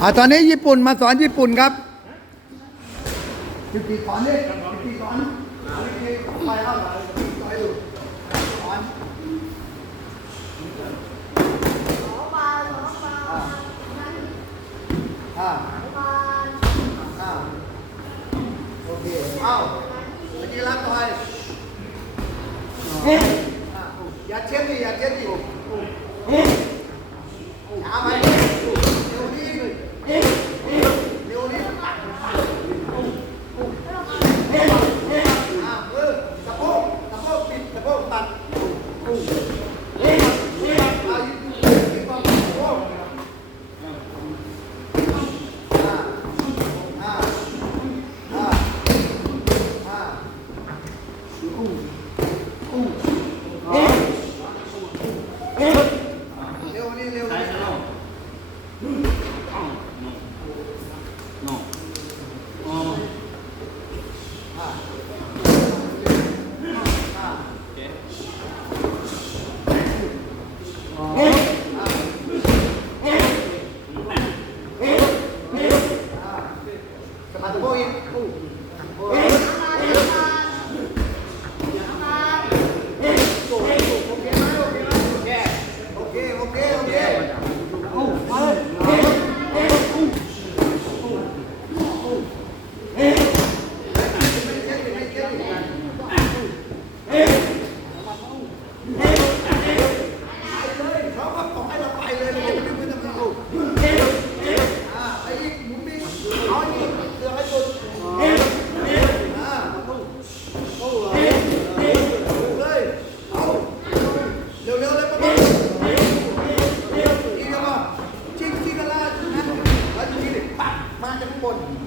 อ่าตอนนี้ญี่ปุ่นมาสอนญี่ปุ่นครับสิบสี่สอนดิสิบสี่สอนไปแล้วไปดูสอนอ่าอ่าโอเคเอาเมื่อกี้รับต่อเฮ้ยอย่าเช็ดดิอย่าเช็ดดิ Boy. Oh. Boy. pode